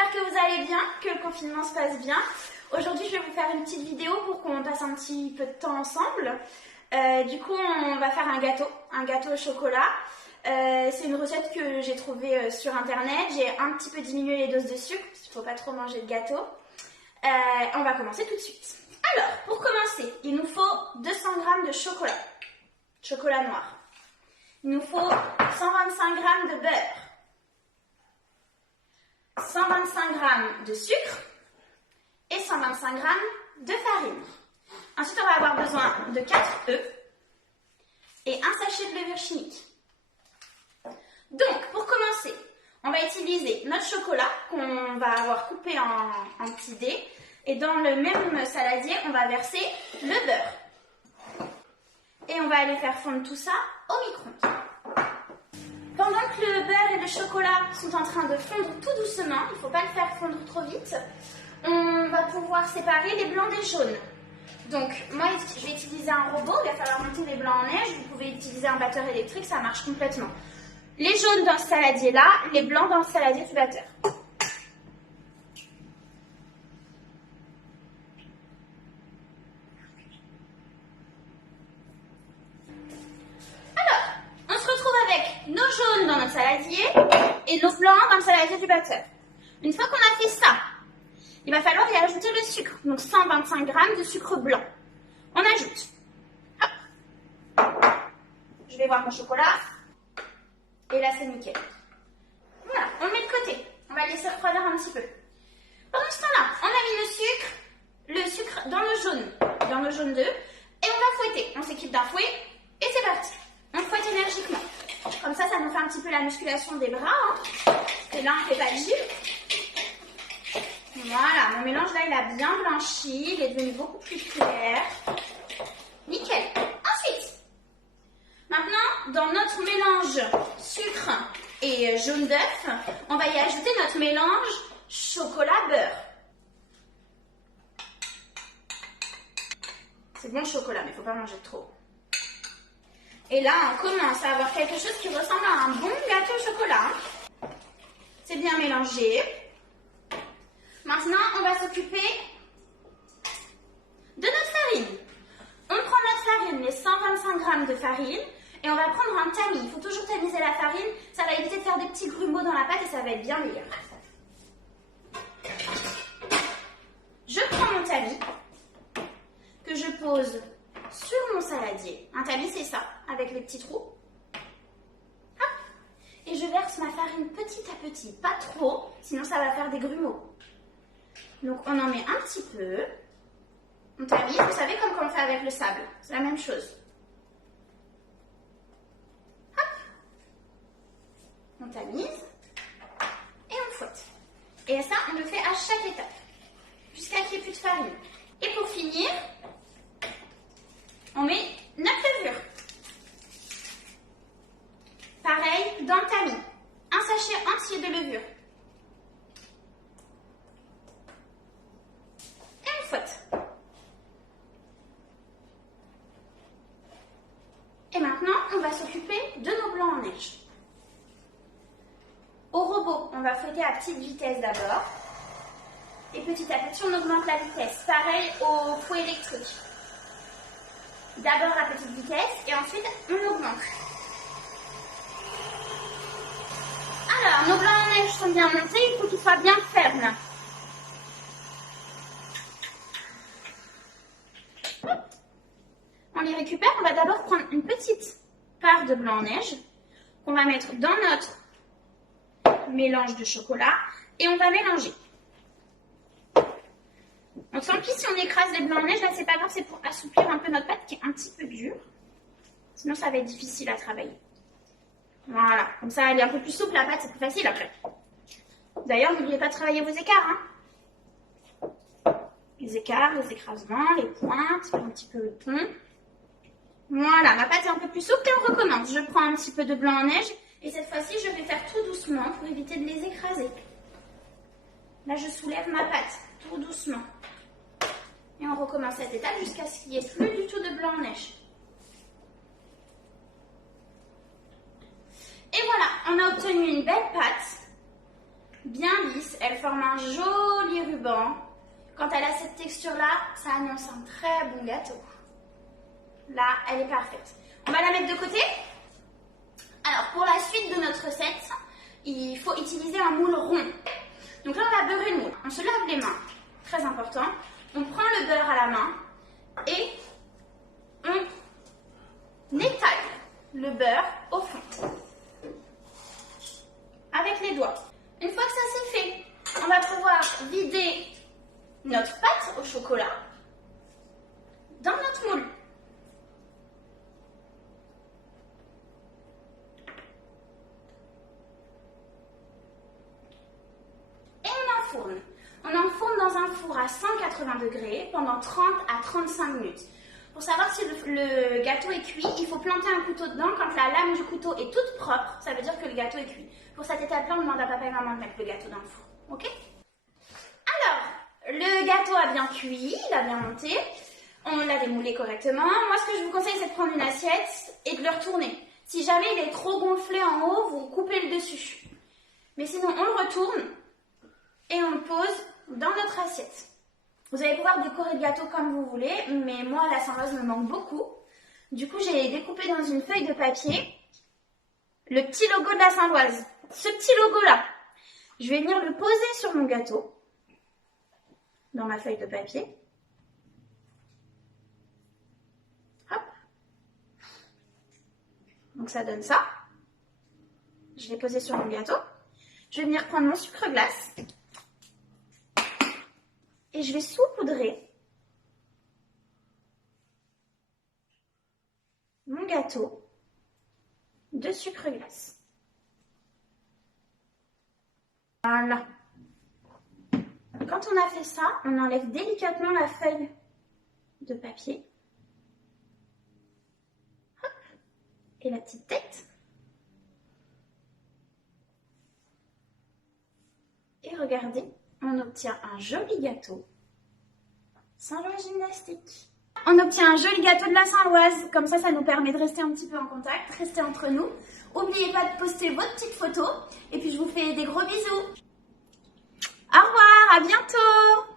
j'espère que vous allez bien, que le confinement se passe bien. Aujourd'hui, je vais vous faire une petite vidéo pour qu'on passe un petit peu de temps ensemble. Du coup, on va faire un gâteau au chocolat. C'est une recette que j'ai trouvée sur internet. J'ai un petit peu diminué les doses de sucre, parce qu'il ne faut pas trop manger de gâteau. On va commencer tout de suite. Alors, pour commencer, il nous faut 200 g de chocolat noir. Il nous faut 125 g de beurre, 125 g de sucre et 125 g de farine. Ensuite, on va avoir besoin de 4 œufs et un sachet de levure chimique. Donc, pour commencer, on va utiliser notre chocolat qu'on va avoir coupé en petits dés. Et dans le même saladier, on va verser le beurre. Et on va aller faire fondre tout ça au micro-ondes. Pendant que le beurre et le chocolat sont en train de fondre tout doucement, il ne faut pas le faire fondre trop vite, on va pouvoir séparer les blancs des jaunes. Donc, moi, je vais utiliser un robot, il va falloir monter les blancs en neige. Vous pouvez utiliser un batteur électrique, ça marche complètement. Les jaunes dans le saladier là, les blancs dans le saladier du batteur. Dans notre saladier et nos blancs dans le saladier du batteur. Une fois qu'on a fait ça, il va falloir y ajouter le sucre. Donc 125 g de sucre blanc. On ajoute. Hop. Je vais voir mon chocolat. Et là c'est nickel. Voilà, on le met de côté. On va le laisser refroidir un petit peu. Pendant ce temps-là, on a mis le sucre dans le jaune d'œuf et on va fouetter. On s'équipe d'un fouet et c'est parti. On fouette énergiquement. Comme ça nous fait un petit peu la musculation des bras. Et là, on ne fait pas de gym. Voilà, mon mélange là, il a bien blanchi. Il est devenu beaucoup plus clair. Nickel. Ensuite, maintenant, dans notre mélange sucre et jaune d'œuf, on va y ajouter notre mélange chocolat-beurre. C'est bon le chocolat, mais il ne faut pas manger trop. Et là, on commence à avoir quelque chose qui ressemble à un bon gâteau au chocolat. C'est bien mélangé. Maintenant, on va s'occuper de notre farine. On prend notre farine, les 125 g de farine, et on va prendre un tamis. Il faut toujours tamiser la farine. Ça va éviter de faire des petits grumeaux dans la pâte et ça va être bien meilleur. Je prends mon tamis que je pose sur mon saladier. Un tamis, c'est ça, avec les petits trous. Hop. Et je verse ma farine petit à petit, pas trop, sinon ça va faire des grumeaux. Donc on en met un petit peu. On tamise, vous savez comme quand on fait avec le sable, c'est la même chose. Hop. On tamise et on fouette. Et ça, on le fait à chaque étape, jusqu'à qu'il n'y ait plus de farine. Et pour finir, on met notre levure. Pareil, dans le tamis. Un sachet entier de levure. Et on fouette. Et maintenant, on va s'occuper de nos blancs en neige. Au robot, on va fouetter à petite vitesse d'abord. Et petit à petit, on augmente la vitesse. Pareil au fouet électrique. D'abord à petite vitesse et ensuite on augmente. Alors, nos blancs en neige sont bien montés, il faut qu'ils soient bien fermes. On les récupère, on va d'abord prendre une petite part de blanc en neige qu'on va mettre dans notre mélange de chocolat et on va mélanger. Donc tant pis si on écrase les blancs en neige, là c'est pas grave, c'est pour assouplir un peu notre pâte qui est un petit peu dure. Sinon ça va être difficile à travailler. Voilà, comme ça elle est un peu plus souple la pâte, c'est plus facile après. D'ailleurs n'oubliez pas de travailler vos écarts. Les écarts, les écrasements, les pointes, un petit peu le pont. Voilà, ma pâte est un peu plus souple et on recommence. Je prends un petit peu de blanc en neige et cette fois-ci je vais faire tout doucement pour éviter de les écraser. Là je soulève ma pâte, tout doucement. Et on recommence cette étape jusqu'à ce qu'il n'y ait plus du tout de blanc en neige. Et voilà, on a obtenu une belle pâte, bien lisse, elle forme un joli ruban. Quand elle a cette texture-là, ça annonce un très bon gâteau. Là, elle est parfaite. On va la mettre de côté. Alors, pour la suite de notre recette, il faut utiliser un moule rond. Donc là, on va beurrer le moule. On se lave les mains, très important. On prend le beurre à la main et on étale le beurre au fond avec les doigts. Une fois que ça c'est fait, on va pouvoir vider notre pâte au chocolat dans notre moule. Et on enfourne. On enfourne dans un four à 180 degrés pendant 30 à 35 minutes. Pour savoir si le gâteau est cuit, il faut planter un couteau dedans. Quand la lame du couteau est toute propre, ça veut dire que le gâteau est cuit. Pour cette étape-là, on demande à papa et maman de mettre le gâteau dans le four. Ok? Alors, le gâteau a bien cuit, il a bien monté. On l'a démoulé correctement. Moi, ce que je vous conseille, c'est de prendre une assiette et de le retourner. Si jamais il est trop gonflé en haut, vous coupez le dessus. Mais sinon, on le retourne et on le pose dans notre assiette. Vous allez pouvoir décorer le gâteau comme vous voulez, mais moi, la Saint-Rose me manque beaucoup. Du coup, j'ai découpé dans une feuille de papier le petit logo de la Saint-Oise. Ce petit logo-là, je vais venir le poser sur mon gâteau, dans ma feuille de papier. Hop. Donc ça donne ça. Je l'ai posé sur mon gâteau. Je vais venir prendre mon sucre glace. Et je vais saupoudrer mon gâteau de sucre glace. Voilà. Quand on a fait ça, on enlève délicatement la feuille de papier. Hop. Et la petite tête. Et regardez, on obtient un joli gâteau Saint-Lois Gymnastique. On obtient un joli gâteau de la Saint-Loise, comme ça nous permet de rester un petit peu en contact, rester entre nous. N'oubliez pas de poster votre petite photo, et puis je vous fais des gros bisous. Au revoir, à bientôt.